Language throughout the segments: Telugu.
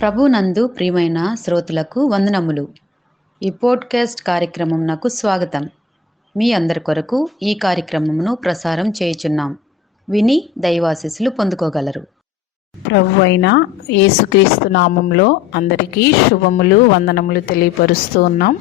ప్రభునందు ప్రియమైన శ్రోతలకు వందనములు. ఈ పోడ్కాస్ట్ కార్యక్రమం నాకు స్వాగతం. మీ అందరి కొరకు ఈ కార్యక్రమమును ప్రసారం చేయుచున్నాం. విని దైవాశీస్సులు పొందుకోగలరు. ప్రభు అయిన యేసుక్రీస్తు నామంలో అందరికీ శుభములు వందనములు తెలియపరుస్తూ ఉన్నాం.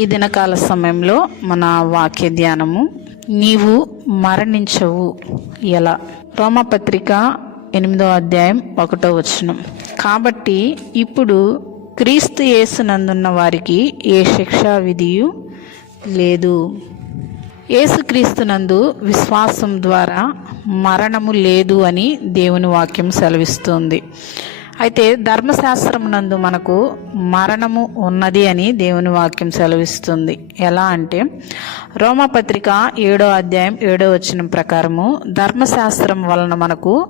ఈ దినకాల సమయంలో మన వాక్య ధ్యానము నీవు మరణించవు. ఎలా? రోమపత్రిక ఎనిమిదో అధ్యాయం ఒకటో వచనం. కాబట్టి ఇప్పుడు క్రీస్తు యేసునందున్న వారికి ఏ శిక్షా విధియు లేదు. యేసుక్రీస్తునందు విశ్వాసం ద్వారా మరణము లేదు అని దేవుని వాక్యం సెలవిస్తుంది. అయితే ధర్మశాస్త్రమునందు మనకు మరణము ఉన్నది అని దేవుని వాక్యం సెలవిస్తుంది. ఎలా అంటే రోమపత్రిక ఏడో అధ్యాయం ఏడో వచనం ప్రకారము ధర్మశాస్త్రం వలన మనకు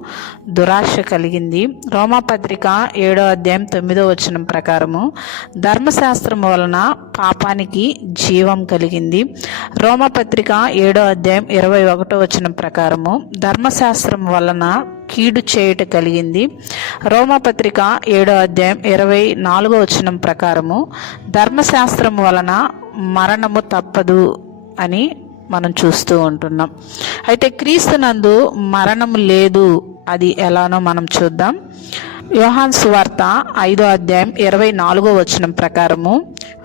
దురాశ కలిగింది. రోమపత్రిక ఏడో అధ్యాయం తొమ్మిదో వచనం ప్రకారము ధర్మశాస్త్రం వలన పాపానికి జీవం కలిగింది. రోమపత్రిక ఏడో అధ్యాయం ఇరవై ఒకటో వచనం ప్రకారము ధర్మశాస్త్రం వలన కీడు చేయుట కలిగింది. రోమపత్రిక ఏడో అధ్యాయం ఇరవై నాలుగో వచనం ప్రకారము ధర్మశాస్త్రం వలన మరణము తప్పదు అని మనం చూస్తూ ఉంటున్నాం. అయితే క్రీస్తునందు మరణము లేదు అది ఎలానో మనం చూద్దాం. యోహాన్ సువార్త ఐదో అధ్యాయం ఇరవై నాలుగో వచనం ప్రకారము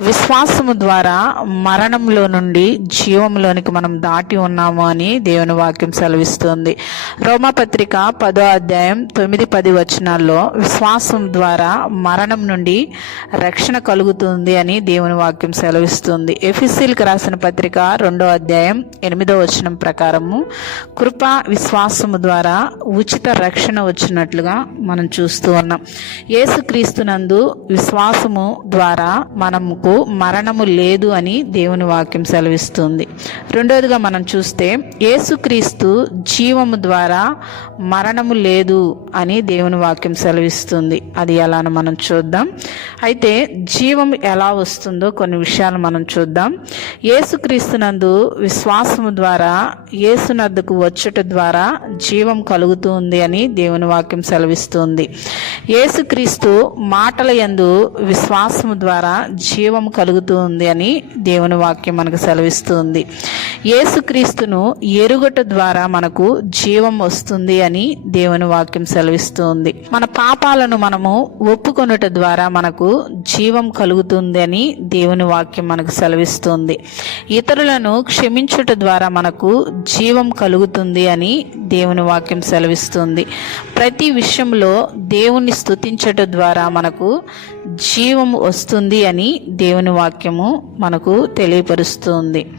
విశ్వాసము ద్వారా మరణంలో నుండి జీవంలోనికి మనం దాటి ఉన్నాము అని దేవుని వాక్యం సెలవిస్తుంది. రోమపత్రిక పదో అధ్యాయం తొమ్మిది పది వచనాల్లో విశ్వాసం ద్వారా మరణం నుండి రక్షణ కలుగుతుంది అని దేవుని వాక్యం సెలవిస్తుంది. ఎఫిసిల్కి రాసిన పత్రిక రెండో అధ్యాయం ఎనిమిదో వచనం ప్రకారము కృప విశ్వాసము ద్వారా ఉచిత రక్షణ వచ్చినట్లుగా మనం చూస్తూ ఉన్నాం. యేసుక్రీస్తునందు విశ్వాసము ద్వారా పాపముకు మరణము లేదు అని దేవుని వాక్యం సెలవిస్తుంది. రెండవదిగా మనం చూస్తే యేసుక్రీస్తు జీవము ద్వారా మరణము లేదు అని దేవుని వాక్యం సెలవిస్తుంది. అది ఎలానో మనం చూద్దాం. అయితే జీవం ఎలా వస్తుందో కొన్ని విషయాలు మనం చూద్దాం. యేసుక్రీస్తునందు విశ్వాసము ద్వారా యేసునద్దుకు వచ్చుట ద్వారా జీవం కలుగుతుంది అని దేవుని వాక్యం సెలవిస్తుంది. యేసుక్రీస్తు మాటల యందు విశ్వాసము ద్వారా జీవం కలుగుతుంది అని దేవుని వాక్యం మనకు సెలవిస్తుంది. యేసుక్రీస్తును ఎరుగట ద్వారా మనకు జీవం వస్తుంది అని దేవుని వాక్యం సెలవిస్తుంది. మన పాపాలను మనము ఒప్పుకొనుట ద్వారా మనకు జీవం కలుగుతుంది అని దేవుని వాక్యం మనకు సెలవిస్తుంది. ఇతరులను క్షమించుట ద్వారా మనకు జీవం కలుగుతుంది అని దేవుని వాక్యం సెలవిస్తుంది. ప్రతి విషయంలో దేవుణ్ణి స్తుతించట ద్వారా మనకు జీవం వస్తుంది అని దేవుని వాక్యము మనకు తెలియపరుస్తుంది.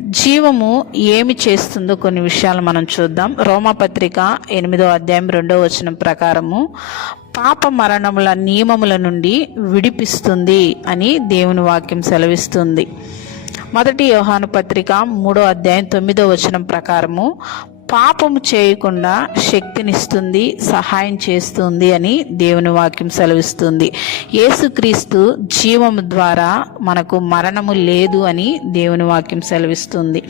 జీవము ఏమి చేస్తుందో కొన్ని విషయాలు మనం చూద్దాం. రోమపత్రిక ఎనిమిదో అధ్యాయం రెండో వచనం ప్రకారము పాప మరణముల నియమముల నుండి విడిపిస్తుంది అని దేవుని వాక్యం సెలవిస్తుంది. మొదటి యోహాను పత్రిక మూడో అధ్యాయం తొమ్మిదో వచనం ప్రకారము పాపము చేయకుండా శక్తినిస్తుంది సహాయం చేస్తుంది అని దేవుని వాక్యం సెలవిస్తుంది. యేసుక్రీస్తు జీవము ద్వారా మనకు మరణము లేదు అని దేవుని వాక్యం సెలవిస్తుంది.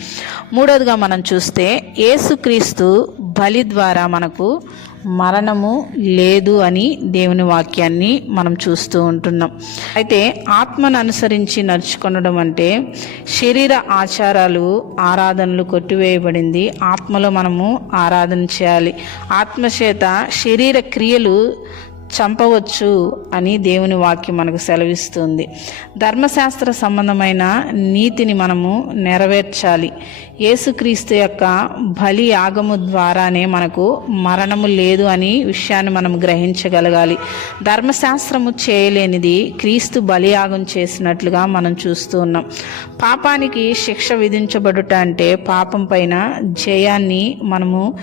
మూడోదిగా మనం చూస్తే యేసుక్రీస్తు బలి ద్వారా మనకు మరణము లేదు అని దేవుని వాక్యాన్ని మనం చూస్తూ ఉంటున్నాం. అయితే ఆత్మను అనుసరించి నడుచుకొనడం అంటే శరీర ఆచారాలు ఆరాధనలు కొట్టివేయబడింది. ఆత్మలో మనము ఆరాధన చేయాలి. ఆత్మచేత శరీర క్రియలు చంపవచ్చు అని దేవుని వాక్యం మనకు సెలవిస్తుంది. ధర్మశాస్త్ర సంబంధమైన నీతిని మనము నెరవేర్చాలి. యేసుక్రీస్తు యొక్క బలి యాగము ద్వారానే మనకు మరణము లేదు అని విషయాన్ని మనం గ్రహించగలగాలి. ధర్మశాస్త్రము చేయలేనిది క్రీస్తు బలియాగం చేసినట్లుగా మనం చూస్తూ ఉన్నాం. పాపానికి శిక్ష విధించబడుట అంటే పాపం పైన జయాన్ని మనము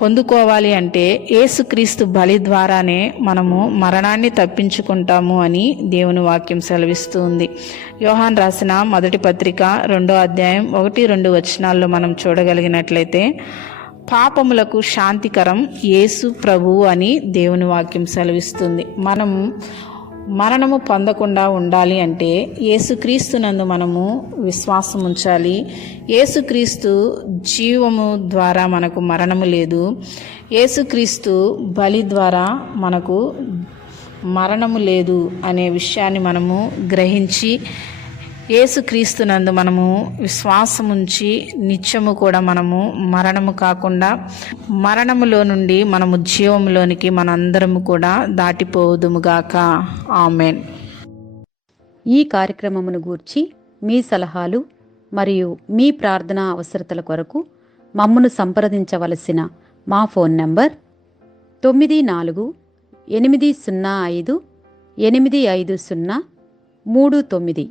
పొందుకోవాలి అంటే ఏసుక్రీస్తు బలి ద్వారానే మనము మరణాన్ని తప్పించుకుంటాము అని దేవుని వాక్యం సెలవిస్తుంది. యోహాన్ రాసిన మొదటి పత్రిక రెండో అధ్యాయం ఒకటి రెండు వచనాల్లో మనం చూడగలిగినట్లయితే పాపములకు శాంతికరం యేసు ప్రభువు అని దేవుని వాక్యం సెలవిస్తుంది. మనం మరణము పొందకుండా ఉండాలి అంటే యేసుక్రీస్తునందు మనము విశ్వాసం ఉంచాలి. యేసుక్రీస్తు జీవము ద్వారా మనకు మరణము లేదు. యేసుక్రీస్తు బలి ద్వారా మనకు మరణము లేదు అనే విషయాన్ని మనము గ్రహించి యేసుక్రీస్తునందు మనము విశ్వాసం ఉంచి నిత్యము కూడా మనము మరణము కాకుండా మరణములో నుండి మనము జీవములోనికి మనందరము కూడా దాటిపోదుముగాక ఆమెన్. ఈ కార్యక్రమమును గూర్చి మీ సలహాలు మరియు మీ ప్రార్థనా అవసరతల కొరకు మమ్మను సంప్రదించవలసిన మా ఫోన్ నంబర్ తొమ్మిది నాలుగు ఎనిమిది సున్నా ఐదు ఎనిమిది ఐదు సున్నా మూడు తొమ్మిది.